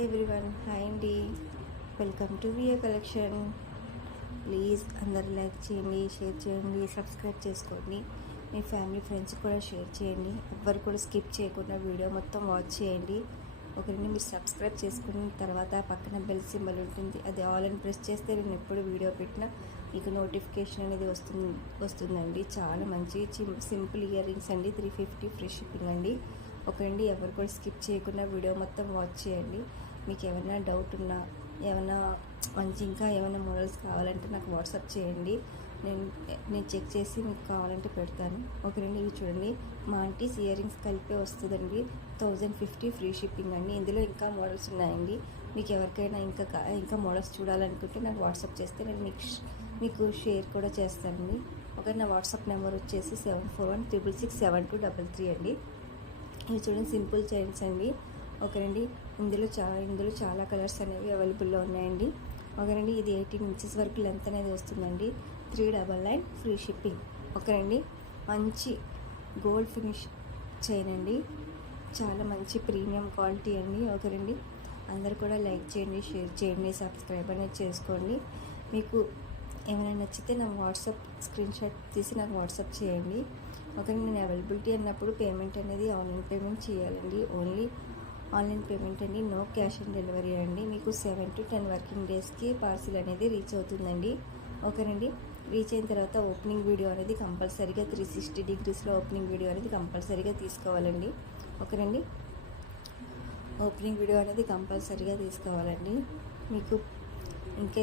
Hi everyone, hi అండి. Welcome to VA collection. Please అందరూ like చేయండి, షేర్ చేయండి, సబ్స్క్రైబ్ చేసుకోండి. మీ ఫ్యామిలీ ఫ్రెండ్స్ కూడా షేర్ చేయండి. ఎవ్వరు కూడా స్కిప్ చేయకుండా వీడియో మొత్తం వాచ్ చేయండి. ఒకరిని మీరు సబ్స్క్రైబ్ చేసుకున్న తర్వాత పక్కన బెల్ సింబల్ ఉంటుంది, అది ఆల్ అని ప్రెస్ చేస్తే నేను ఎప్పుడు వీడియో పెట్టినా మీకు నోటిఫికేషన్ అనేది వస్తుందండి. చాలా మంచి సింపుల్ ఇయర్ రింగ్స్ అండి. 350 ఫ్రీ షిప్పింగ్ అండి. ఓకేండి, ఎవరు కూడా స్కిప్ చేయకుండా వీడియో మొత్తం వాచ్ చేయండి. మీకు ఏమైనా డౌట్ ఉన్నా, ఏమైనా ఇంకా ఏమైనా మోడల్స్ కావాలంటే నాకు వాట్సాప్ చేయండి. నేను చెక్ చేసి మీకు కావాలంటే పెడతాను. ఓకేనండి, ఇవి చూడండి, మా ఆంటీస్ ఇయర్ రింగ్స్ కలిపే వస్తుందండి. 1050 ఫ్రీ షిప్పింగ్ అండి. ఇందులో ఇంకా మోడల్స్ ఉన్నాయండి. మీకు ఎవరికైనా ఇంకా మోడల్స్ చూడాలనుకుంటే నాకు వాట్సాప్ చేస్తే నేను మీకు షేర్ కూడా చేస్తానండి. ఓకే, నా వాట్సాప్ నెంబర్ వచ్చేసి 7416672233 అండి. ఇవి చూడండి, సింపుల్ చైన్స్ అండి. ఓకేనండి, ఇందులో చాలా కలర్స్ అనేవి అవైలబుల్లో ఉన్నాయండి. ఓకేనండి, ఇది 18 ఇంచెస్ వరకు లెంత్ అనేది వస్తుందండి. 399 ఫ్రీ షిప్పింగ్. ఓకేనండి, మంచి గోల్డ్ ఫినిష్ చైన్ అండి. చాలా మంచి ప్రీమియం క్వాలిటీ అండి. ఓకేనండి, అందరు కూడా లైక్ చేయండి, షేర్ చేయండి, సబ్స్క్రైబ్ అనేది చేసుకోండి. మీకు ఏమైనా నచ్చితే నాకు వాట్సాప్ స్క్రీన్ షాట్ తీసి నాకు వాట్సాప్ చేయండి. ఓకే, నేను అవైలబిలిటీ అన్నప్పుడు పేమెంట్ అనేది ఆన్లైన్ పేమెంట్ చేయాలండి. ఓన్లీ ఆన్లైన్ పేమెంట్ అండి, నో క్యాష్ ఆన్ డెలివరీ అండి. మీకు 7 to 10 వర్కింగ్ డేస్కి పార్సిల్ అనేది రీచ్ అవుతుందండి. ఓకేనండి, రీచ్ అయిన తర్వాత ఓపెనింగ్ వీడియో అనేది కంపల్సరీగా 360 degreesలో ఓపెనింగ్ వీడియో అనేది కంపల్సరీగా తీసుకోవాలండి. ఓకేనండి, ఓపెనింగ్ వీడియో అనేది కంపల్సరీగా తీసుకోవాలండి. మీకు ఇంకా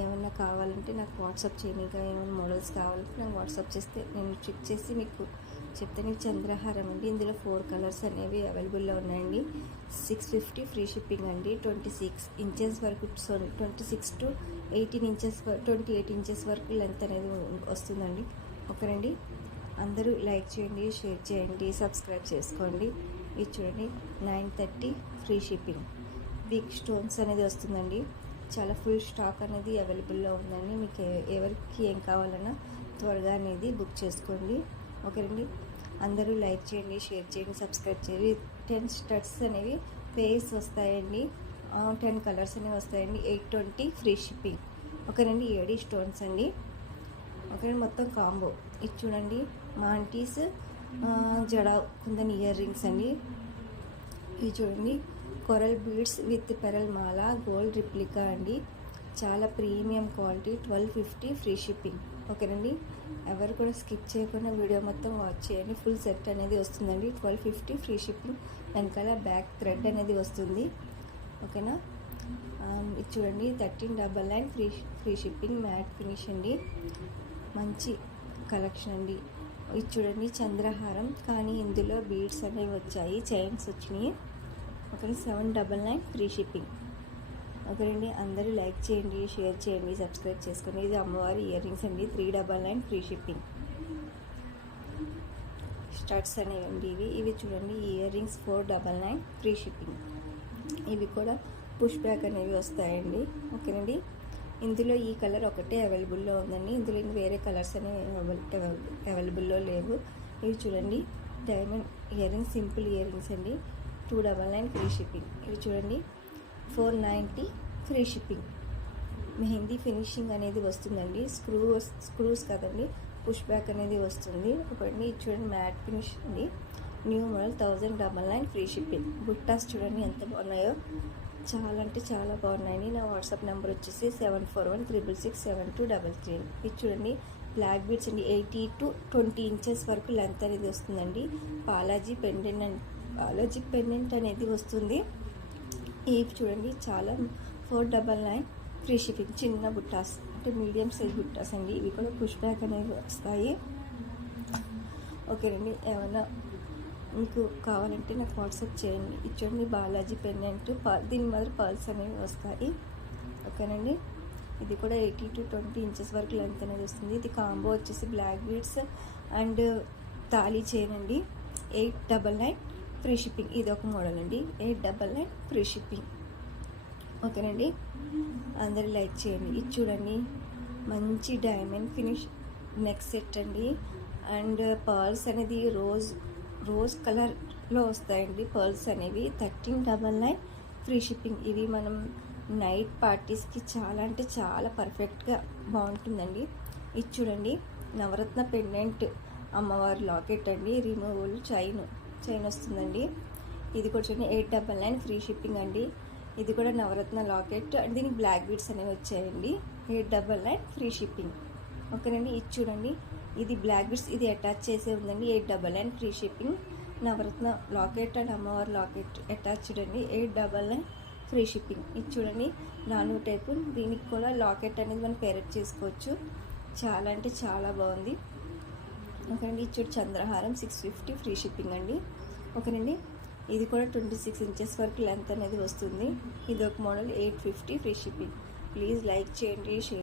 ఏమైనా కావాలంటే నాకు వాట్సాప్ చేయండి. ఇంకా ఏమైనా మోడల్స్ కావాలంటే నాకు వాట్సాప్ చేస్తే నేను చెక్ చేసి మీకు చెప్తాను. చంద్రహారం అండి. ఇందులో 4 కలర్స్ అనేవి అవైలబుల్లో ఉన్నాయండి. 650 ఫ్రీ షిప్పింగ్ అండి. 26 ఇంచెస్ వరకు, 26 to 18 ఇంచెస్ 28 ఇంచెస్ వరకు లెంత్ అనేది వస్తుందండి. ఓకేనండి, అందరూ లైక్ చేయండి, షేర్ చేయండి, సబ్స్క్రైబ్ చేసుకోండి. ఇది చూడండి, 930 ఫ్రీ షిప్పింగ్. బిగ్ స్టోన్స్ అనేది వస్తుందండి. చాలా ఫుల్ స్టాక్ అనేది అవైలబుల్లో ఉందండి. మీకు ఎవరికి ఏం కావాలన్నా త్వరగా అనేది బుక్ చేసుకోండి. ఓకేనండి, అందరూ లైక్ చేయండి, షేర్ చేయండి, సబ్స్క్రైబ్ చేయండి. 10 స్టడ్స్ అనేవి పేర్స్ వస్తాయండి. 10 కలర్స్ అనేవి వస్తాయండి. 820 ఫ్రీ షిప్పింగ్. ఓకేనండి, 7 స్టోన్స్ అండి. ఓకే, మొత్తం కాంబో. ఇది చూడండి, మా ఆంటీస్ జడ కుందన్ ఇయర్ రింగ్స్ అండి. ఇది చూడండి, coral beads with pearl Mala gold replica అండి. చాలా ప్రీమియం క్వాలిటీ. 1250 free shipping. ఓకేనండి, ఎవరు కూడా స్కిప్ చేయకుండా వీడియో మొత్తం వాచ్ చేయండి. ఫుల్ సెట్ అనేది వస్తుందండి. 1250 ఫ్రీ షిప్పింగ్. వెనకాల బ్యాక్ థ్రెడ్ అనేది వస్తుంది. ఓకేనా, ఇది చూడండి, 1399 ఫ్రీ షిప్పింగ్. మ్యాట్ ఫినిష్ అండి. మంచి కలెక్షన్ అండి. ఇది చూడండి, చంద్రహారం, కానీ ఇందులో బీడ్స్ అనేవి వచ్చాయి, చైన్స్ వచ్చినాయి. Okay, 799 free shipping. ఓకేనండి, అందరూ లైక్ చేయండి, షేర్ చేయండి, సబ్స్క్రైబ్ చేసుకోండి. ఇది అమ్మవారి ఇయర్ రింగ్స్ అండి. 399 ఫ్రీ షిప్పింగ్. స్టడ్స్ అనేవి ఇవి చూడండి, ఇయర్ రింగ్స్ 499 ఫ్రీ షిప్పింగ్. ఇవి కూడా పుష్ బ్యాక్ అనేవి వస్తాయండి. ఓకేనండి, ఇందులో ఈ కలర్ ఒకటే అవైలబుల్లో ఉందండి. ఇందులో వేరే కలర్స్ అనేవి అవైలబుల్లో లేవు. ఇవి చూడండి, diamond ear rings, simple ear rings అండి. 299 ఫ్రీ షిప్పింగ్. ఇవి చూడండి, 490 ఫ్రీ షిప్పింగ్. మెహందీ ఫినిషింగ్ అనేది వస్తుందండి. స్క్రూస్ కదండి, పుష్ బ్యాక్ అనేది వస్తుంది. ఒకటి ఇది చూడండి, మ్యాట్ ఫినిష్ అండి. New model 1099 free shipping. బుట్టాస్ చూడండి ఎంత బాగున్నాయో, చాలా అంటే చాలా బాగున్నాయండి. నా వాట్సాప్ నెంబర్ వచ్చేసి 7416672233. ఇది చూడండి, బ్లాక్ బీడ్స్ అండి. 80 to 20 ఇంచెస్ వరకు లెంత్ అనేది వస్తుందండి. బాలాజీ పెండెంట్ అనేది వస్తుంది. ఇవి చూడండి, చాలా 499 ఫ్రీ షిప్పింగ్. చిన్న బుట్టాస్ అంటే మీడియం సైజ్ బుట్టాస్ అండి. ఇవి కూడా పుష్ బ్యాక్ అనేవి వస్తాయి. ఓకేనండి, ఏమైనా మీకు కావాలంటే నాకు వాట్సాప్ చేయండి. ఇది చూడండి, బాలాజీ పెండెంట్, దీని మీద పర్ల్స్ అనేవి వస్తాయి. ఓకేనండి, ఇది కూడా 80 to 20 ఇంచెస్ వరకు లెంత్ అనేది వస్తుంది. ఇది కాంబో వచ్చేసి black beads and thali chain అండి. 899 ఫ్రీ షిప్పింగ్. ఇది ఒక మోడల్ అండి. 899 ఫ్రీ షిప్పింగ్. ఓకేనండి, అందరూ లైక్ చేయండి. ఇది చూడండి, మంచి డైమండ్ ఫినిష్ నెక్ సెట్ అండి. అండ్ పర్ల్స్ అనేది రోజ్ కలర్ లో వస్తాయండి పర్ల్స్ అనేవి. 1399 ఫ్రీ షిప్పింగ్. ఇవి మనం నైట్ పార్టీస్కి చాలా అంటే చాలా పర్ఫెక్ట్గా బాగుంటుందండి. ఇది చూడండి, నవరత్న పెండెంట్ అమ్మవారి లాకెట్ అండి, రిమూవబుల్ చైన్ వస్తుందండి. ఇది కూడా చూడండి 899 ఫ్రీ షిప్పింగ్ అండి. ఇది కూడా నవరత్న లాకెట్, దీనికి బ్లాక్ బీడ్స్ అనేవి వచ్చాయండి. 899 ఫ్రీ షిప్పింగ్. ఓకేనండి. ఇది చూడండి, ఇది బ్లాక్ బీడ్స్, ఇది అటాచ్ చేసే ఉందండి. 899 free shipping. Navaratna locket and అమ్మవారి లాకెట్ అటాచ్డ్ అండి. 899 ఫ్రీ షిప్పింగ్. ఇది చూడండి, నాను టైపు, దీనికి కూడా లాకెట్ అనేది మనం పేరప్ చేసుకోవచ్చు. చాలా అంటే చాలా బాగుంది. ఓకేనండి. ఇది చూడు చంద్రహారం 650 ఫ్రీ షిప్పింగ్ అండి. ఓకేనండి. ఇది కూడా 26 ఇంచెస్ వరకు లెంత్ అనేది వస్తుంది. ఇది ఒక model 850 free shipping. Please like చేయండి, షేర్